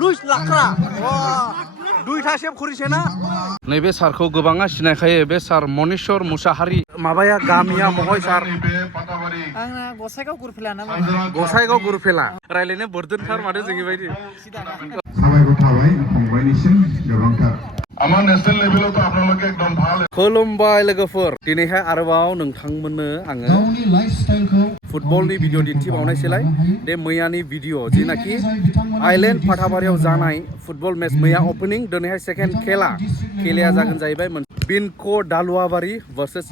Louis Lakra दुइटा सेब खुरिसेना नैबे सारखौ गोबाङा सिनायखायो बे सार मनीश्वर मुसाहारि माबाया गामिया महय सार आंना गसाइगाव गुरफेला ना गसाइगाव गुरफेला रायलायनो बोरदोनथार माथो जोंनि बायदि साबायखर थाबाय फंबायनिसिम गोबांथार आमार नेशनेल लेभेलाव तो आपनालोके एकदम ভাল खुलुमबाय लोगोफोर दिनैहाय आरोबाव नोंथांमोननो आङो फुटबलनि भिडिअ दिन्थिबावनायसैलाय बे मैयानि भिडिअ जिनाखि आइलेण्ड फाथाबारियाव जानाय फुटबल मेच मैया ओपनिं दिनैहाय सेकेन्ड खेलाया जागोन जाहैबाय बिनको दालुवाबारि भार्सेस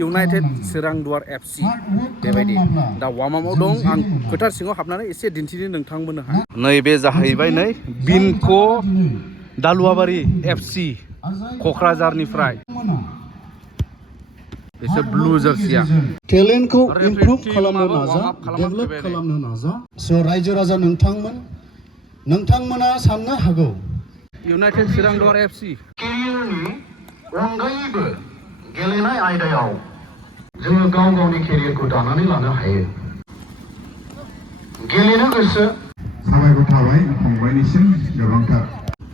इउनाइटेड सोरांदुवार एफसि बेबायदि दा वार्मआपआव दं आं फोथार सिङाव हाबनानै एसे दिन्थिनो नोंथांमोननोहाय नैबे जाहैबाय नै बिनको दालुवाबारि एफसि क'क्राझारनिफ्राय एसे ब्लु जार्सिया टेलेन्टखौ इमप्रुभ खालामनो नाजा डेभेलप खालामनो नाजा स' रायजो राजा नोंथांमोना साननो हागौ इउनाइटेड सोरांदुवार एफसि केरियारनि अनगायैबो गेलेनाय आयदायाव जोङो गाव गावनि केरियारखौ दानानै लानो हायो गेलेनो गोसो साबायखर थाबाय फंबायनिसिम गोबांथार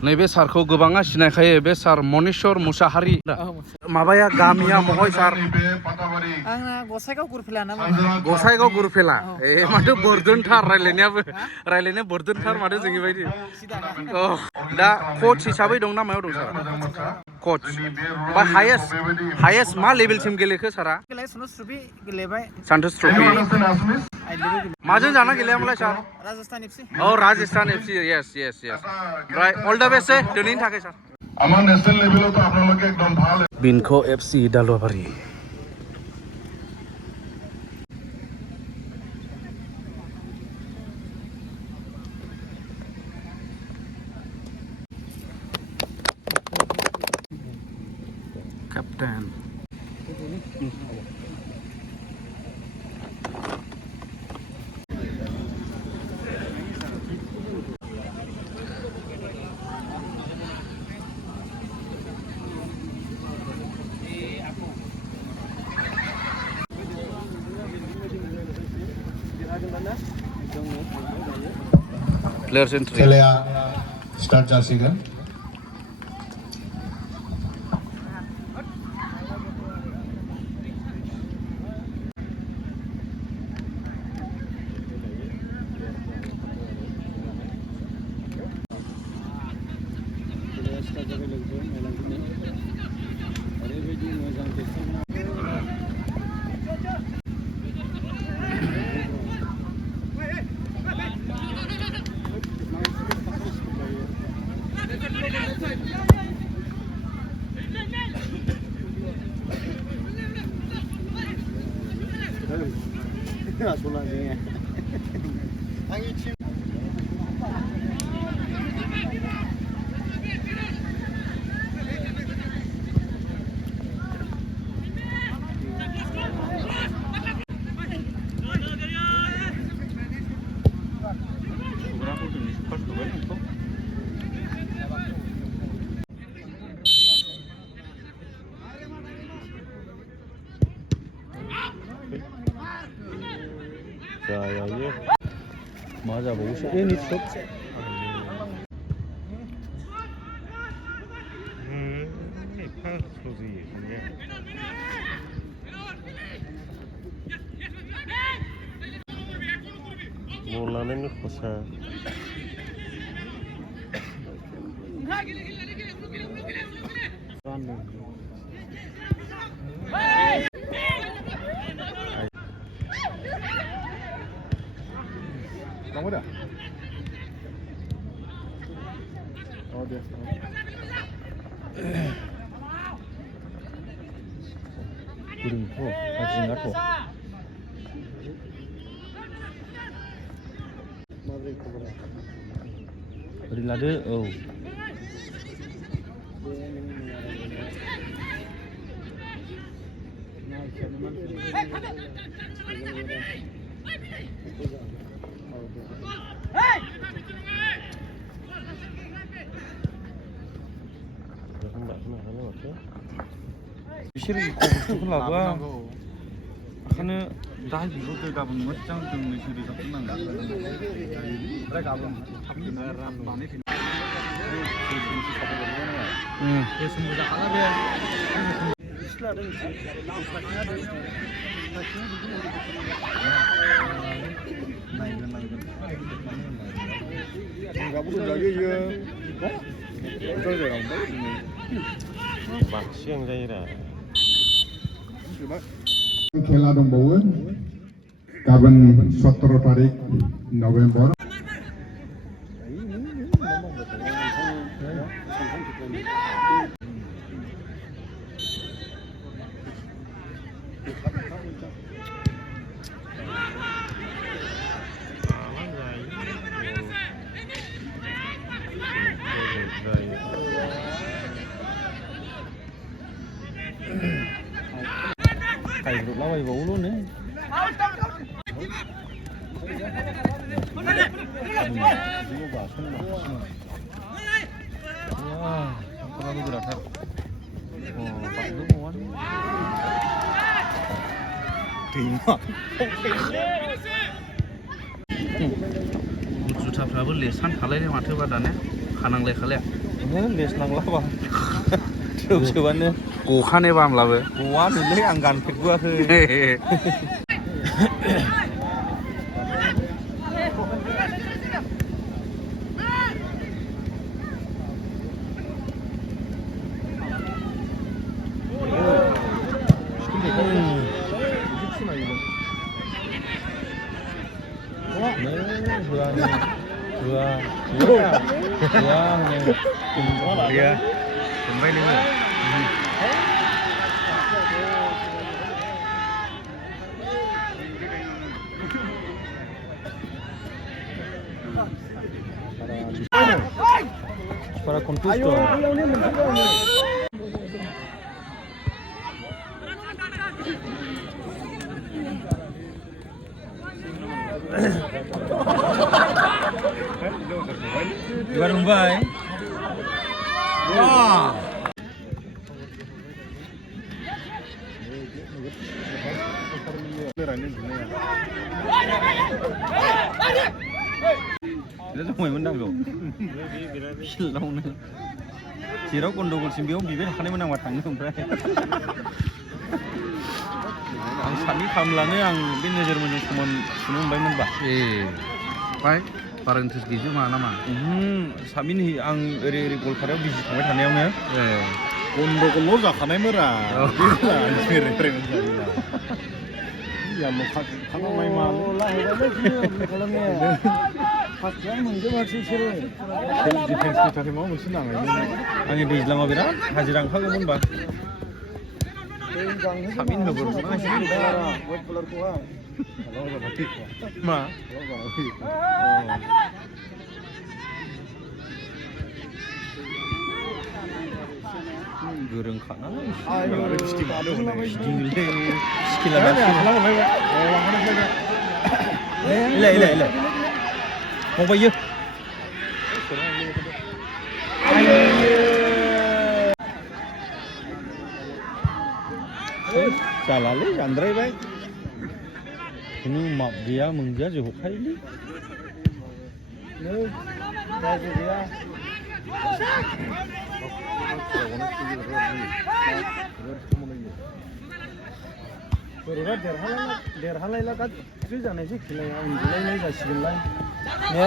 नैबे सारखौ गोबाङा सिनायखायो बे सार मनीश्वर मुसाहारि माबाया गामिया महय सार आंना गसाइगाव गुरफेला ना गसाइगाव गुरफेला ए माथो बोरदोनथार रायलायनो बोरदोनथार माथो जोंनि बायदि दा कच हिसाबै दं ना मायाव दं सार कच बा हायेस्ट मा लेभेलसिम गेलेखो सारा सान्थोस ट्रफि माजों जाना गेलेयामोनलाय सार राजस्थान एफसि औ राजस्थान एफसि यस ओमफ्राय अल द बेस्ट दिनैनि थाखाय सार आमार नेशनेल लेभेलाव तो आपनालोके एकदम ভাল बिनको एफसि दालुवाबारि Captain. Players entry. खेलाया स्टार्ट जासिगोन जायो मा जाबावोसो एनि सब बल लानायनि खसा Kamu dah? Oh dia. Kurungko, kajingato. Beri lade, oh. बिसोर खबरखौ लाबोआ बेखायनो दा बिहरदो गाबोन मोजां दोंनैसो रोजाबनांगोन ओमफ्राय गाबोन थाबनो रान गोसोम जाखाला बे बांसिन जायोरा खेला दंबावो गाबोन 17 तारिख नभेम्बर गायब्रबलाबायबावोल' नै गोराथार जुथाफ्राबो लेसान खालायनाय माथोबा दाने खानांलाय खालाया लेस नांलाबा थ्रोबसोबानो गखानाय बामलाबो गवा नोलै आं गानफेरबोआखै para contexto Barumbai wah Itu cuma menang kok. Hilangnya. Kira kondogol simbiong bibir akan menang watang ompray. Ang sami kamlane ang binajar menung kuman sunung bay menba. Pai parentis gizu mana mah? Sami nih ang eri gol karya biji sampai tanayangnya. kondogol lo जाखानायमोरा Ya lo kalau main malu lah kalau defense kita mau musim nang Angin di Islam birat hajirang kau kemun bah. Samin lebur mana sih? Ma. Goreng kana. Ayo, skill ada. Skill ada. Ile. Mau bayu. Salah le, Andre baik. Ini map dia mengia jauh kali. देरहालायला गाज्रि जानायसै खेलाया उन्दुलायनाय जासिगोनलाय ने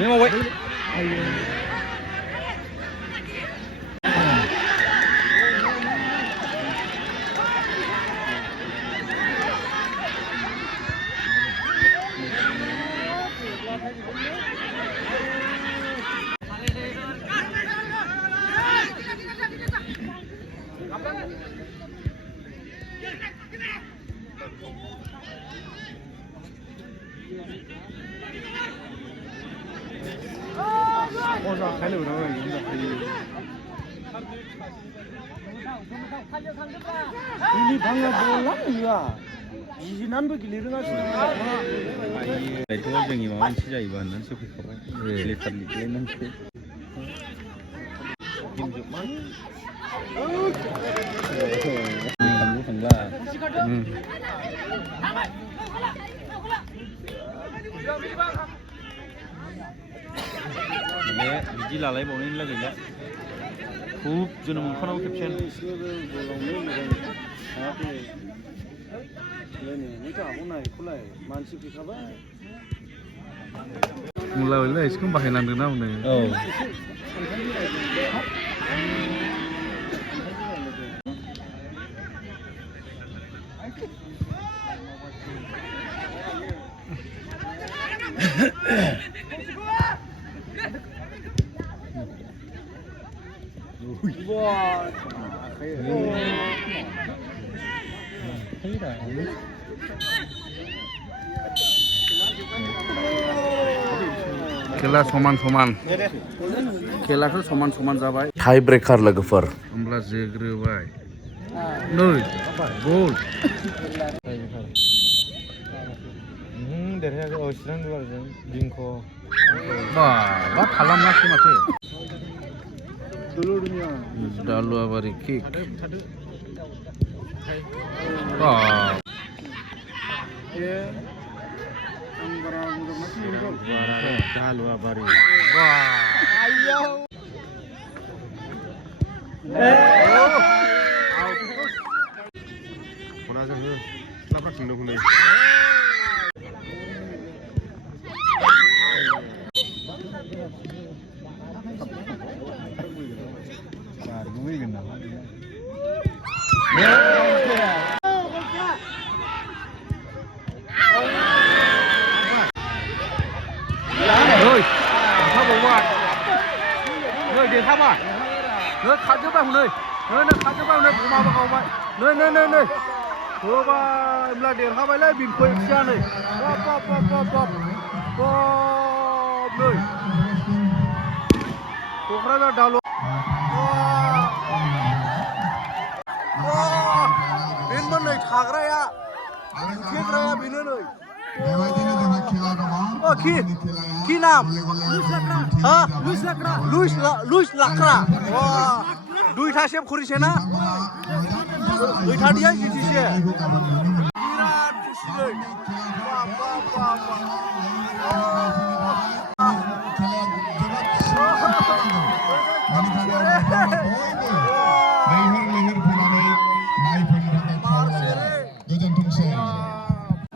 Memang जोंनि माबा मोनसे जायोबा होननानैसो फैखाबाय letter लिरलायनानैसो थांला बिदि लालायबावनायनिला गैला खुब जोनोम मोनखानांगौ खेबसेन मुला बायलाय एसेखौनो बाहायनांदों ना उनै औ खेला समान समान खेलाखौ समान समान जाबाय टाइ ब्रेकार लोगोफोर होमब्ला जोग्रोबाय नै गल देरहायाखै चिरां दुवारजों दिंख बा खालामासै माथो दालुआबारि किक दालुआबारि देरहाबाय नै खारजोब्बाय हनै नै खारजोब्बाय हनै बमाबो गावबाय नै होबाय होमब्ला देरहाबायलै बिनखौ एक्सिया नै बब नै क'क्राझार दालु बेनोमोन नै थाग्राया खेग्राया बेनो नै কি নাম লুইস লাকড়া দুইটা সেভ করেছে না দুইটা দিয়ে জিতিছে বিরাট খুশি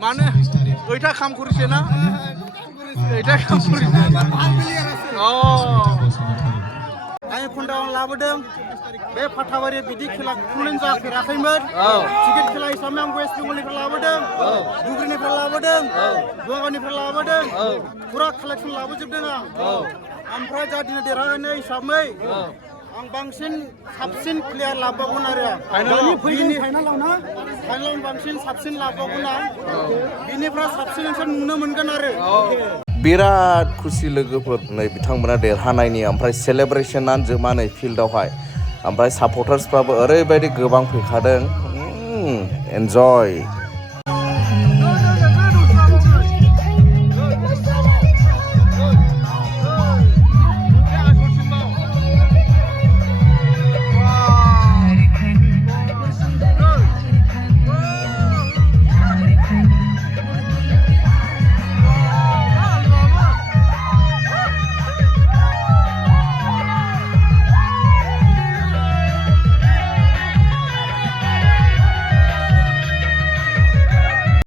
মানে ওইটা কাম করেছে না এটা কাম করেছে आं खुन्दायाव लाबोदों बे फाथाबारि बिदि खेला खुंनाय जाफेराखैमोन टिकेट खेला हिसाबै आं वेस्ट बेंगलनिफ्राय लाबोदों धुबुरीनिफ्राय लाबोदों गुवाहाटीनिफ्राय लाबोदों फुरा कालेक्सन लाबोजोबदों आं ओमफ्राय जा दिनै देरहानाय हिसाबै आं बांसिन साबसिन प्लेयार लाबोगोन आरो फाइनालाव बांसिन साबसिन लाबोगोन आं बिनिफ्राय साबसिन नोंसोर नुनो मोनगोन आरो बिराद खुसि लोगोफोर नै बिथांमोना देरहानायनि ओमफ्राय सेलेब्रेशना जोबा नै फिल्डआवहाय ओमफ्राय सापर्टार्सफ्राबो ओरैबायदि गोबां फैखादों एन्जय